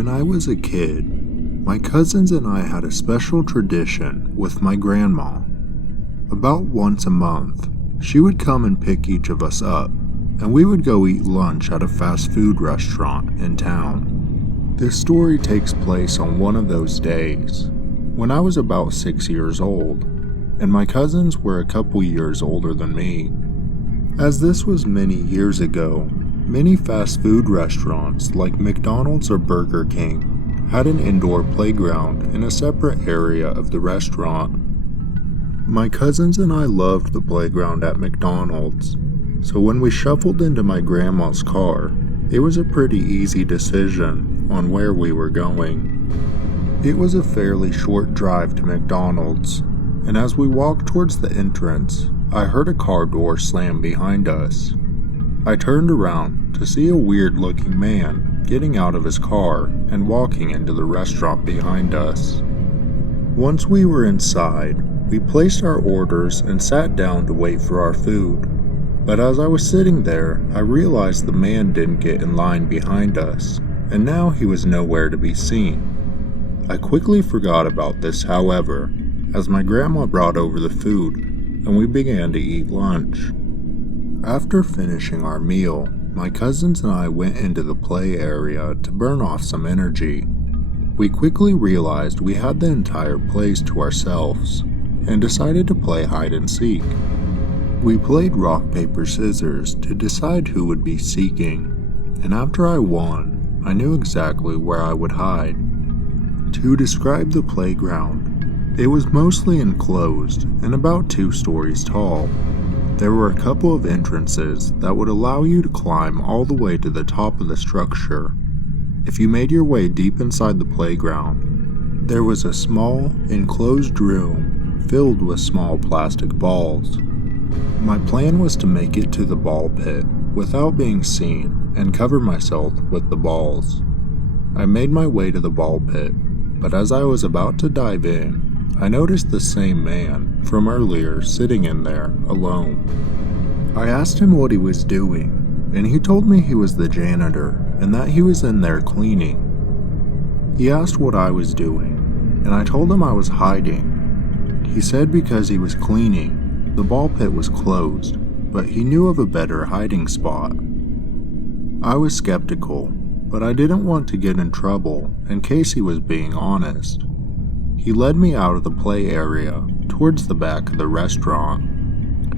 When I was a kid, my cousins and I had a special tradition with my grandma. About once a month, she would come and pick each of us up, and we would go eat lunch at a fast food restaurant in town. This story takes place on one of those days, when I was about 6 years old, and my cousins were a couple years older than me. As this was many years ago, many fast food restaurants like McDonald's or Burger King had an indoor playground in a separate area of the restaurant. My cousins and I loved the playground at McDonald's, so when we shuffled into my grandma's car, it was a pretty easy decision on where we were going. It was a fairly short drive to McDonald's, and as we walked towards the entrance, I heard a car door slam behind us. I turned around to see a weird-looking man getting out of his car and walking into the restaurant behind us. Once we were inside, we placed our orders and sat down to wait for our food. But as I was sitting there, I realized the man didn't get in line behind us, and now he was nowhere to be seen. I quickly forgot about this, however, as my grandma brought over the food and we began to eat lunch. After finishing our meal, my cousins and I went into the play area to burn off some energy. We quickly realized we had the entire place to ourselves and decided to play hide and seek. We played rock, paper, scissors to decide who would be seeking, and after I won, I knew exactly where I would hide. To describe the playground, it was mostly enclosed and about 2 stories tall. There were a couple of entrances that would allow you to climb all the way to the top of the structure. If you made your way deep inside the playground, there was a small, enclosed room filled with small plastic balls. My plan was to make it to the ball pit without being seen and cover myself with the balls. I made my way to the ball pit, but as I was about to dive in, I noticed the same man from earlier sitting in there alone. I asked him what he was doing, and he told me he was the janitor and that he was in there cleaning. He asked what I was doing, and I told him I was hiding. He said because he was cleaning, the ball pit was closed, but he knew of a better hiding spot. I was skeptical, but I didn't want to get in trouble in case he was being honest. He led me out of the play area towards the back of the restaurant.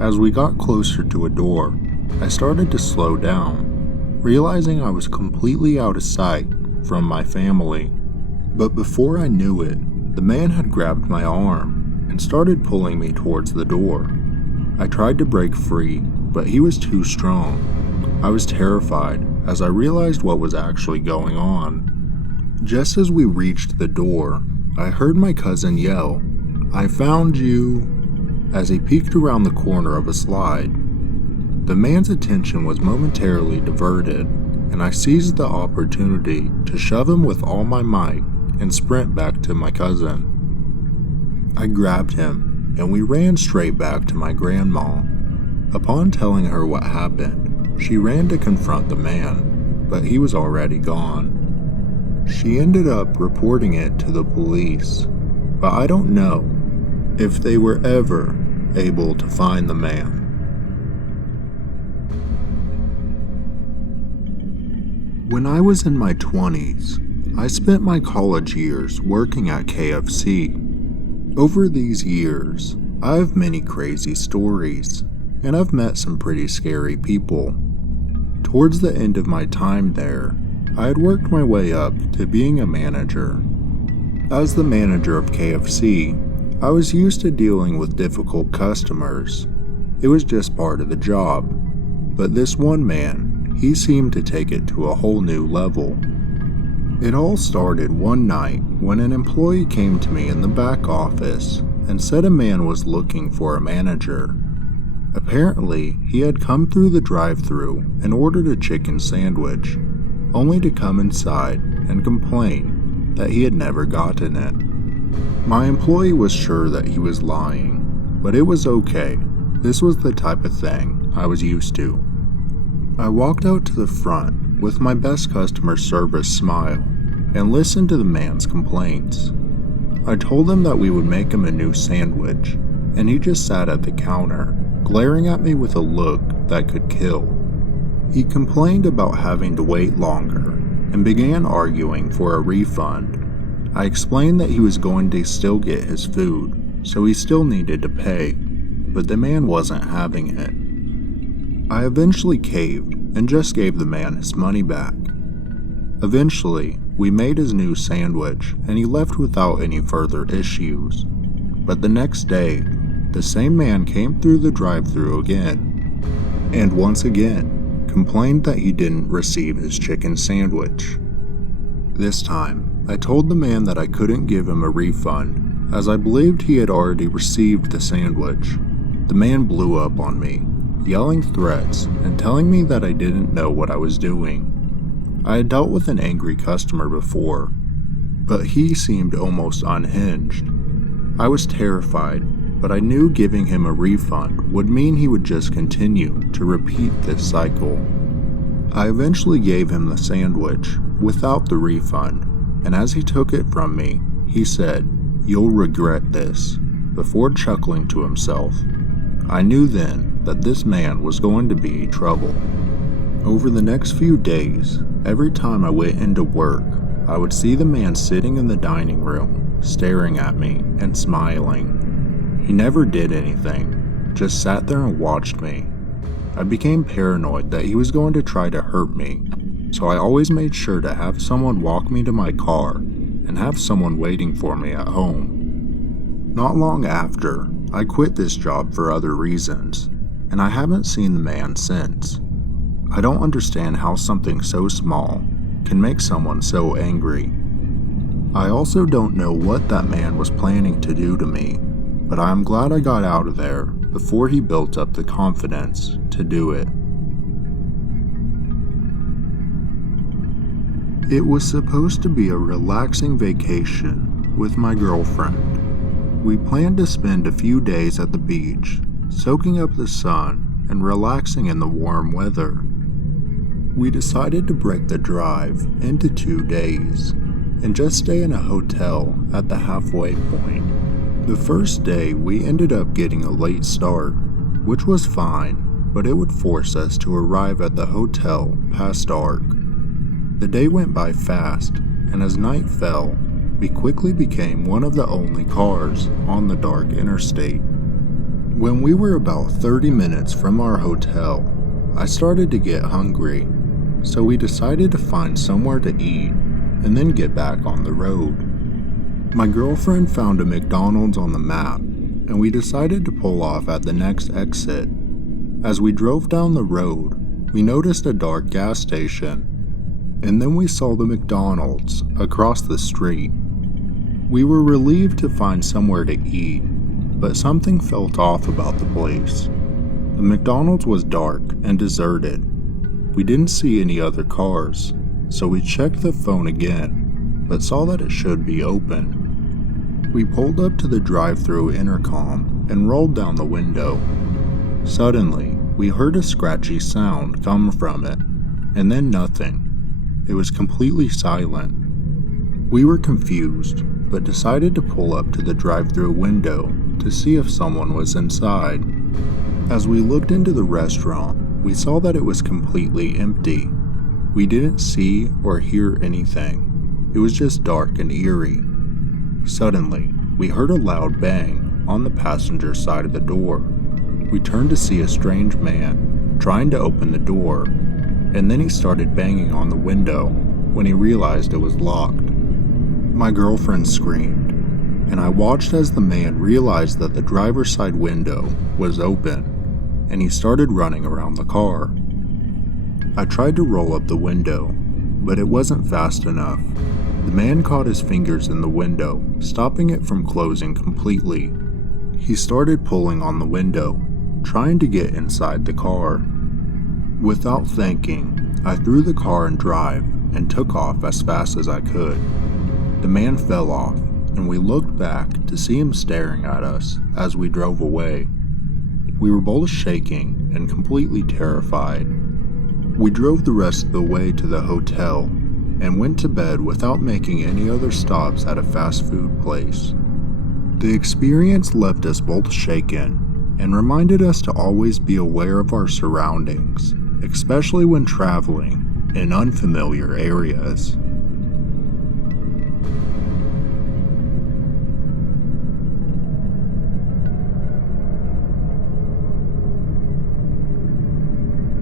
As we got closer to a door, I started to slow down, realizing I was completely out of sight from my family. But before I knew it, the man had grabbed my arm and started pulling me towards the door. I tried to break free, but he was too strong. I was terrified as I realized what was actually going on. Just as we reached the door, I heard my cousin yell, "I found you," as he peeked around the corner of a slide. The man's attention was momentarily diverted, and I seized the opportunity to shove him with all my might and sprint back to my cousin. I grabbed him, and we ran straight back to my grandma. Upon telling her what happened, she ran to confront the man, but he was already gone. She ended up reporting it to the police, but I don't know if they were ever able to find the man. When I was in my 20s, I spent my college years working at KFC. Over these years, I have many crazy stories, and I've met some pretty scary people. Towards the end of my time there, I had worked my way up to being a manager. As the manager of KFC, I was used to dealing with difficult customers. It was just part of the job. But this one man, he seemed to take it to a whole new level. It all started one night when an employee came to me in the back office and said a man was looking for a manager. Apparently, he had come through the drive-thru and ordered a chicken sandwich, only to come inside and complain that he had never gotten it. My employee was sure that he was lying, but it was okay. This was the type of thing I was used to. I walked out to the front with my best customer service smile and listened to the man's complaints. I told him that we would make him a new sandwich, and he just sat at the counter, glaring at me with a look that could kill. He complained about having to wait longer and began arguing for a refund. I explained that he was going to still get his food, so he still needed to pay, but the man wasn't having it. I eventually caved and just gave the man his money back. Eventually, we made his new sandwich and he left without any further issues. But the next day, the same man came through the drive-thru again, and once again, complained that he didn't receive his chicken sandwich. This time, I told the man that I couldn't give him a refund, as I believed he had already received the sandwich. The man blew up on me, yelling threats and telling me that I didn't know what I was doing. I had dealt with an angry customer before, but he seemed almost unhinged. I was terrified, but I knew giving him a refund would mean he would just continue to repeat this cycle. I eventually gave him the sandwich without the refund, and as he took it from me, he said, "You'll regret this," before chuckling to himself. I knew then that this man was going to be trouble. Over the next few days, every time I went into work, I would see the man sitting in the dining room, staring at me and smiling. He never did anything, just sat there and watched me. I became paranoid that he was going to try to hurt me, so I always made sure to have someone walk me to my car and have someone waiting for me at home. Not long after, I quit this job for other reasons, and I haven't seen the man since. I don't understand how something so small can make someone so angry. I also don't know what that man was planning to do to me, but I am glad I got out of there before he built up the confidence to do it. It was supposed to be a relaxing vacation with my girlfriend. We planned to spend a few days at the beach, soaking up the sun and relaxing in the warm weather. We decided to break the drive into 2 days and just stay in a hotel at the halfway point. The first day we ended up getting a late start, which was fine, but it would force us to arrive at the hotel past dark. The day went by fast, and as night fell, we quickly became one of the only cars on the dark interstate. When we were about 30 minutes from our hotel, I started to get hungry, so we decided to find somewhere to eat and then get back on the road. My girlfriend found a McDonald's on the map, and we decided to pull off at the next exit. As we drove down the road, we noticed a dark gas station, and then we saw the McDonald's across the street. We were relieved to find somewhere to eat, but something felt off about the place. The McDonald's was dark and deserted. We didn't see any other cars, so we checked the phone again, but saw that it should be open. We pulled up to the drive-thru intercom and rolled down the window. Suddenly, we heard a scratchy sound come from it, and then nothing. It was completely silent. We were confused, but decided to pull up to the drive-thru window to see if someone was inside. As we looked into the restaurant, we saw that it was completely empty. We didn't see or hear anything. It was just dark and eerie. Suddenly, we heard a loud bang on the passenger side of the door. We turned to see a strange man trying to open the door, and then he started banging on the window when he realized it was locked. My girlfriend screamed, and I watched as the man realized that the driver's side window was open, and he started running around the car. I tried to roll up the window, but it wasn't fast enough. The man caught his fingers in the window, stopping it from closing completely. He started pulling on the window, trying to get inside the car. Without thinking, I threw the car in drive and took off as fast as I could. The man fell off, and we looked back to see him staring at us as we drove away. We were both shaking and completely terrified. We drove the rest of the way to the hotel, and went to bed without making any other stops at a fast food place. The experience left us both shaken and reminded us to always be aware of our surroundings, especially when traveling in unfamiliar areas.